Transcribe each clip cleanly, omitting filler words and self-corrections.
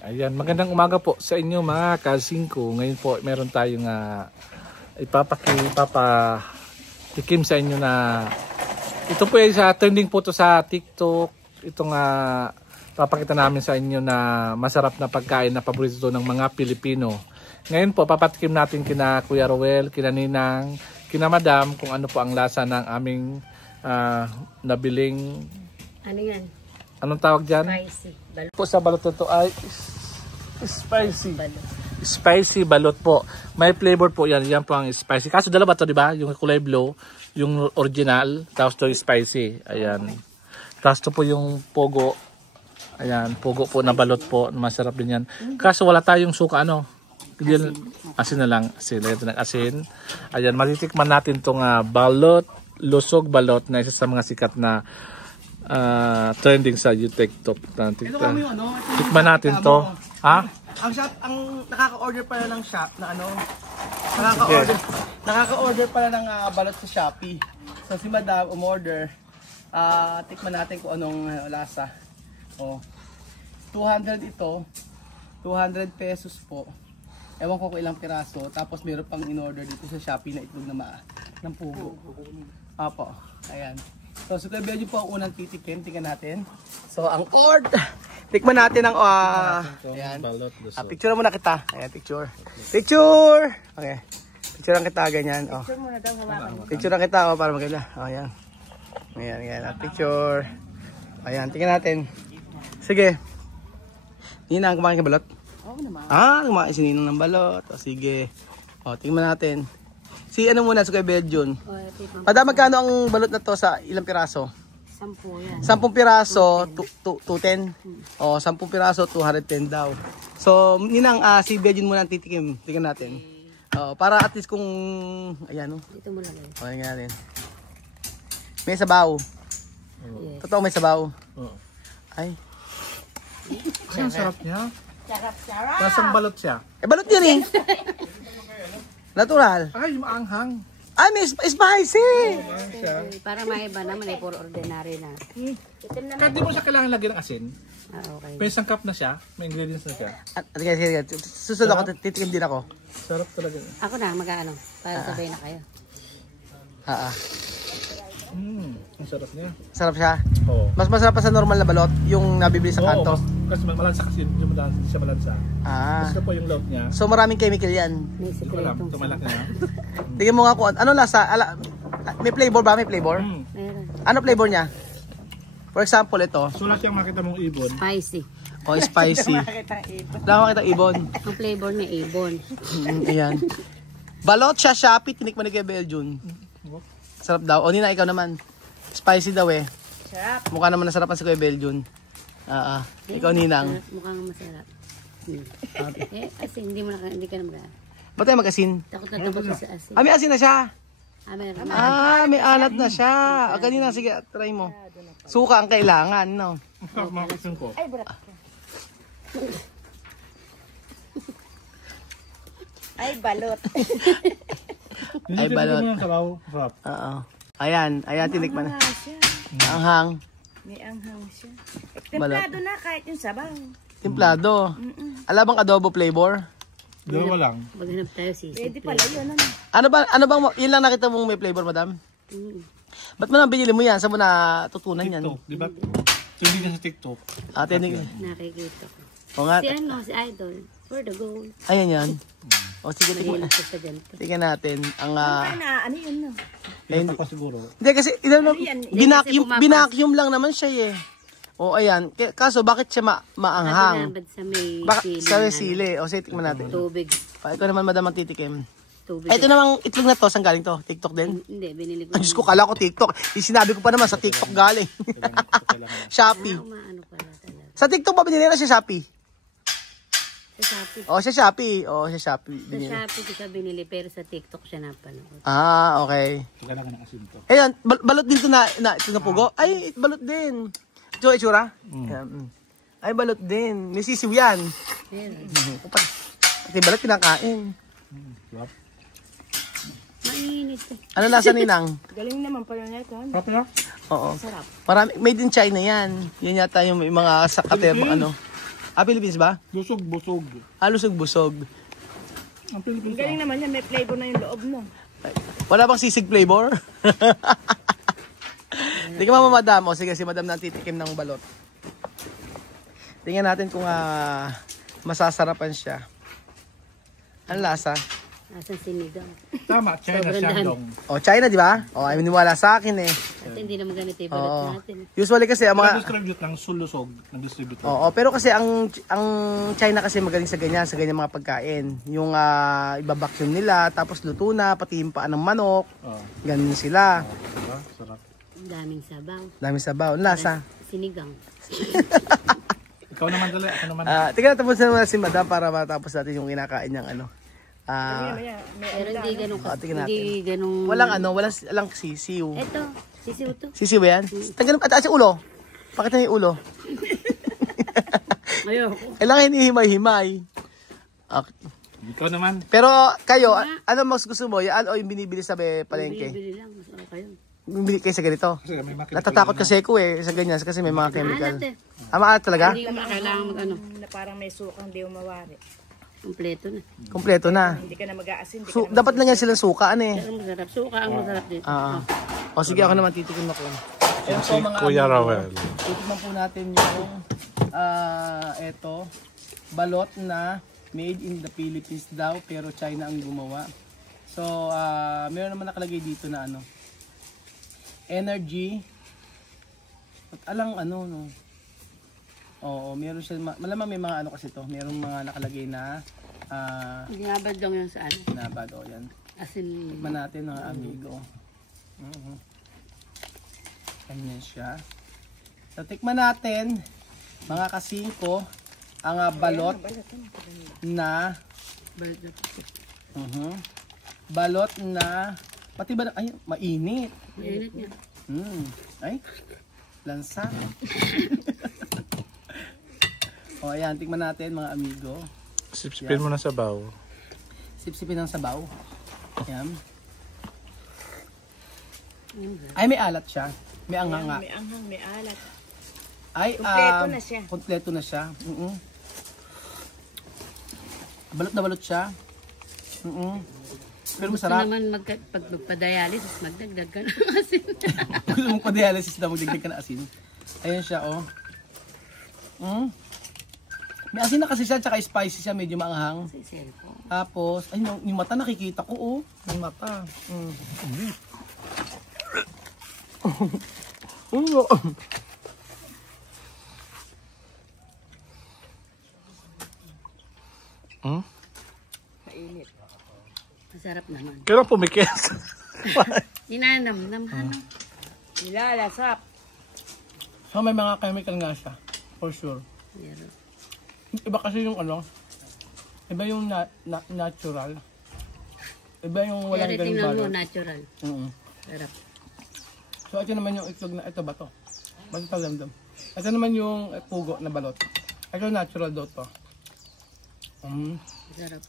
Ayan, magandang umaga po sa inyo mga kasingko. Ngayon po meron tayong ipapatikim sa inyo na ito po ay sa trending po to sa TikTok. Itong papakita namin sa inyo na masarap na pagkain na paborito ng mga Pilipino. Ngayon po papatikim natin kina Kuya Roel, kina Ninang, kina Madam kung ano po ang lasa ng aming nabiling. Ano yan? Anong tawag dyan? Spicy. Balot. Po sa balot ito ay spicy. Balot. Spicy balot po. May flavor po yan. Yan po ang spicy. Kaso dalawa to, di ba? Yung kulay blue, yung original, tapos to yung spicy. Ayan. Tapos to po yung pogo. Ayan, pogo po na balot po. Masarap din yan. Kaso wala tayong suka, ano? Asin na lang. Asin. Lagyan ito ng asin. Ayan, matitikman natin tong balot, lusog balot na isa sa mga sikat na trending sa TikTok. Tikman natin to. Ha? Ang nakaka-order pala ng shop na ano? Nakaka-order pala ng balot sa Shopee. So si Madam umorder. Tikman natin kung anong lasa. Oh. 200 ito. 200 pesos po. Ewan ko kung ilang piraso. Tapos meron pang in-order dito sa Shopee na itlog na ng pugo. Apo. Ayan. So, Kuya Beljo po ang unang titikim. Tingnan natin. So, ang tikman natin ang ayan. Picture muna kita. Ayan, picture. Picture! Okay. Picture ang kita, ganyan. Oh. Picture muna daw, hawakan mo. Picture ang kita, para maganda. Oh, ayan. Ayan. Picture. Ayan, tingnan natin. Sige. Ninang, kumain ka balot? Oo naman. Kumain si Ninang ng balot. O, sige. O, tingnan natin. Si ano muna, sa Kuya Beljo. Pada magkano ang balot na to sa ilang piraso? 10 yan. 10 piraso, 210. O, 10 piraso, 210 daw. So, Ninang, si Beljo muna ang titikim. Tingnan natin. Para at least kung, ayan o. Dito mo lang. O, tingnan natin. May sabaw. Yes. Totoo may sabaw. Ay. Ang sarap niya. Sarap. Lasang balot siya. Balot yan eh. Natural. Ay, maanghang. Ay, may spicy. Para maiba naman ay puro ordinary na. Kahit di mo siya kailangan lagyan ng asin. Okay. May sangkap na siya. May ingredients na siya. Sige. Susunod ako, titikim din ako. Sarap talaga. Ako na, mag-ano. Para sabay na kayo. Ang sarap niya. Sarap siya. Oo. Mas masarap pa sa normal na balot, yung nabibili sa kanto. Kasi malansa kasi yung siya malansa. Kasi po yung loob niya. So maraming chemical yan. May Hindi ko alam. sikretong Tumalak niya. Tingnan mo nga kung ano lasa. May flavor ba? May flavor? Meron. Ano flavor niya? For example, ito. Sulat yung makita mong ibon. Spicy. O, spicy. Wala ko makita ibon. Ang flavor niya ibon. Ayan. Balot siya, Shopee. Tinikman ni Kuya Beljo. Sarap daw. O, Nina, ikaw naman. Spicy daw eh. Sarap. Mukha naman nasarapan si Kuya Beljo. Ikaw, Ninang. Mukhang masarap. Asin, hindi ka naman. Ba't tayo mag-asin? Takot na takot sa asin. May asin na siya. Meron. May alat na siya. Kanina, sige, try mo. Suka ang kailangan, no? Makasin ko. Ay, burak. Ay, balot. Ay, balot. Sarap. Oo. Ayan, tinikman na. Anghang. May anghang siya. Templado na kahit yung sabaw. Templado. Alabang adobo flavor. Dalawa lang. Maghanap tayo pwede pala yun. Ano bang, yun lang nakita mong may flavor, madam? Ba't mo nang binili mo yan? Saan mo natutunan yan? TikTok, di ba? Hindi niya sa TikTok. Nakikita ko. O nga. Si Idol. For the goal. Ayan yan. O sige, Mahilig ko sa ganito. tingnan natin. Ang Ano yun no? Hindi pa siguro. Hindi kasi binacuum lang naman siya eh. O ayan, kaso bakit siya maanghang? Binabad sa may Bakit sa sili? O sige, tingnan natin. tubig. Ikaw naman, madam, ang titikim. Tubig. Ito namang itlog na to, saan galing to? TikTok din? Hindi, binili ko. Ay, Diyos ko, kala ko TikTok. Sinabi ko pa naman, sa TikTok galing. Shopee. Umaano pala talaga. Sa TikTok ba binili na siya Shopee? Sa Shopee. O, siya Shopee. Sa Shopee ko siya binili, pero sa TikTok siya napanood. Okay. Kailangan ng asin to. Ayan, balot din to na ito na pugo. Ay, balot din. Ito, itsura? Ay, balot din. May sisiw yan. Meron. Pati balot kinakain. Sarap. Mainit. Ano lasa Ninang? Galing naman pala na ito. Sarap na? Oo. Marami, made in China yan. Yan yata yung may mga sakater, ano. Philippines ba? Busog. Lusog-busog. Ang Ang Philippines. galing naman yan, may flavor na yung loob mo. Wala bang sisig flavor? Hindi ka madam. O sige, si madam na titikim ng balot. Tingnan natin kung masasarapan siya. Ang lasa? Asan sinigang? Tama, China Sobrang Shandong. O, China, di ba? O, ay maniwala sa akin eh. At hindi naman ganito yung balot Oo. natin. Usually kasi ang mga... Nag-distribute ng sulusog. Nag-distribute. Oo, pero kasi ang China kasi magaling sa ganyan mga pagkain. Yung ibabacuum nila, tapos luto na, pati yung paan ng manok. Oh. Ganun sila. Diba? Sarap. Ang daming sabaw. Dami sabaw. Ang lasa. Sinigang. Ikaw naman dali. Ako naman. Tingnan tapos na si madam para matapos natin yung kinakain niyang ano. Pero hindi ganun tingnan hindi ganun. Walang sisiw. Eto, sisiw to. Sisiw ba yan? Tanggalin at sa ulo. Pakita niyo yung ulo. Ayoko. Kailangan hinihimay-himay. Okay. Ikaw naman. Pero kayo, ano mas gusto mo? Yan o yung binibili sa palengke? Bili lang. Mas okay yun. Bibili kayo sa ganito? Kasi may makita. Natatakot kasi ako sa ganyan kasi may mga chemical. Maalat eh. Maalat talaga? Hindi mo na kailangan mag-ano. Na parang may sukang di umawari. Kompleto na. Kompleto na. Hindi ka na mag-aasin. So, dapat lang yan silang suka, ano eh. Pero masarap. Suka ang masarap dito. O sige, ako naman titikim ako. Ayan Si Kuya Ravel. Titikman po natin yung balot na made in the Philippines daw pero China ang gumawa. So, meron naman nakalagay dito na energy. At alang no. Oo, meron siya, malamang may mga kasi to. Meron mga nakalagay na Ginabad lang yan sa ano. nabad yan. Asin. Tikman natin mga amigo. Ganyan siya. So, tikman natin, mga kasingko, ang balot na balot na pati ba ay mainit. Mainit niya. Ay, lansa. O ayan, tikman natin mga amigo. Sipsipin mo na sa baw. Sipsipin ng sabaw. Ayan. Ay, may alat siya. May anghanga. May anghang, may alat. Ay, Kompleto na siya. Kompleto na siya. Balot na balot siya. Pero Gusto masarap. naman pag magpa-dialysis, magdagdag ka ng asin. Gusto mong pa-dialysis na magdagdag ka na asin. Ayan siya, May asin na kasi siya, tsaka spicy siya, medyo maanghang. Sa cellphone. Tapos, ay, yung mata nakikita ko, Yung mata. Mainit. Masarap naman. Pero pumikit. Ninanam, ano? Nilalasap. So, may mga chemical nga siya. For sure. Meron. Iba kasi yung iba yung natural. Iba yung walang Pero galing tingnan mo, balot. natural. Sarap. So, ito naman yung itlog na, ito ba to? Ba't ito lamdam? Ito naman yung pugo na balot. Ito natural daw to. Masarap.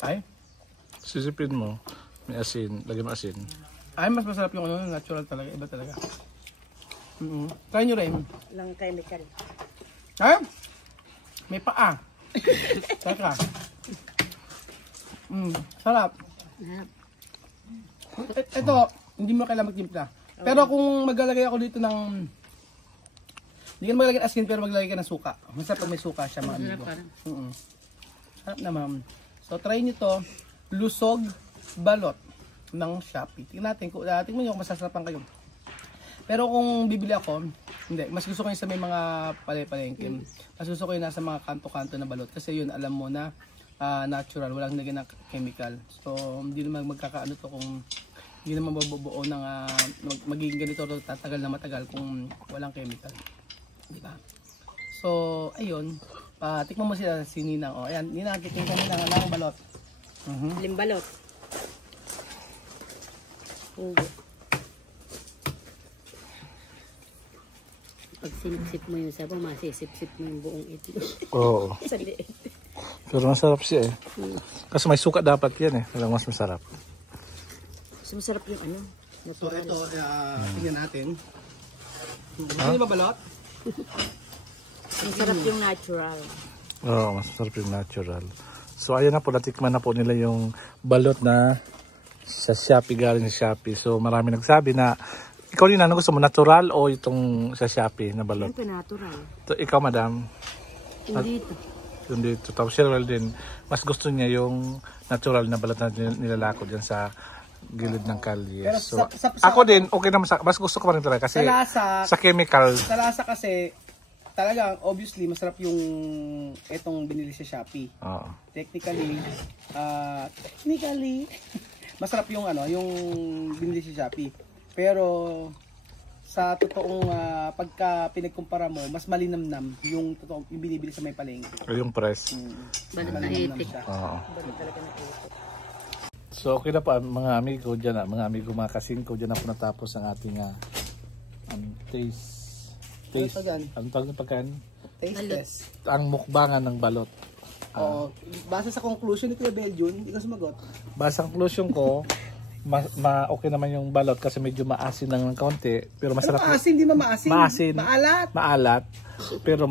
Ay? Sisipin mo. May asin. Lagyan mo asin. Ay, mas masarap yung natural talaga. Iba talaga. Try nyo rin. Lang chemical. Ay? May paa. Teka. Sarap. Sarap. Ito, hindi mo kailangan magtimpla. Pero kung maglalagay ako dito ng... Hindi ka na maglalagay ng asin pero maglalagay ka ng suka. Masarap pag may suka siya mga Masarap amigo. parang. Sarap na ma'am. So try nyo to. Lusog balot ng Shopee. Tingnan natin. Tingnan nyo kung masasarapan kayo. Pero kung bibili ako, hindi. Mas gusto ko yung sa may mga palengke. Mas gusto ko yung nasa mga kanto-kanto na balot. Kasi yun, alam mo na natural. Walang naging chemical. So, hindi naman magkakaano to kung hindi naman mabubuo ng magiging ganito to tatagal na matagal kung walang chemical. Diba? So, ayun. Tikman mo sila si Ninang. O, ayan. Ninang, titingnan ka Ninang ang balot. Limbalot. Pugo. Pag sinipsip mo yung sabaw, masisipsip mo yung buong itlog. Oo. Sa liit. Pero masarap siya Kasi may suka dapat yan Kaya mas masarap. Mas masarap yung So, ito, tingnan natin. Ano ba balot? Masarap yung natural. Oo, mas masarap yung natural. So ayan na po, natikman na po nila yung balot na sa Shopee, galing sa Shopee. So marami nagsabi na, ikaw din ano gusto mo, natural o itong sa Shopee na balot? Ito natural. Ikaw madam? Hindi ito. Yung dito. Tapos Cheryl din, mas gusto niya yung natural na balot na nilalako dyan sa gilid ng kalye. Pero So, sa- ako din, okay naman mas gusto ko pa rin talaga kasi Sa lasa, sa chemical. sa lasa kasi, talagang obviously masarap yung etong binili sa Shopee. Oo. Technically, masarap yung ano, yung binili sa Shopee. Pero sa totoong pagka pinagkumpara mo, mas malinamnam yung totoong yung binibili sa may palengke. Yung press. Balot na Malinamnam itik. siya. Oo. So okay na po mga amigo dyan, mga amigo, mga kasingko dyan na po natapos ang ating taste. Ang tawag ng pagkain? Taste test. Ang mukbangan ng balot. Oo. Base sa conclusion ni Kuya Belgian, hindi ka sumagot. Basta ang conclusion ko, okay naman yung balot kasi medyo maasin lang ng kaunti, pero Pero masarap. maasin, di ba maasin? Maasin. Maalat. Maalat, pero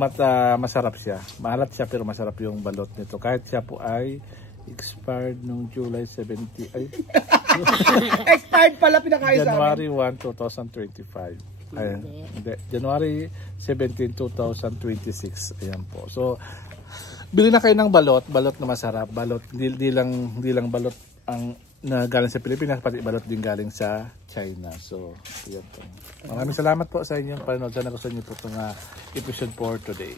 masarap siya. Maalat siya pero masarap yung balot nito. Kahit siya po ay expired noong July 70, ay Expired pala pinakain sa amin. January 1, 2025. Ayan, hindi. January 17, 2026. Ayan po. So, bili na kayo ng balot na masarap. Balot, di lang balot ang na galing sa Pilipinas, pati balot din galing sa China. So, ayan po. Maraming salamat po sa inyong panonood. Sana gusto niyo po itong episode for today.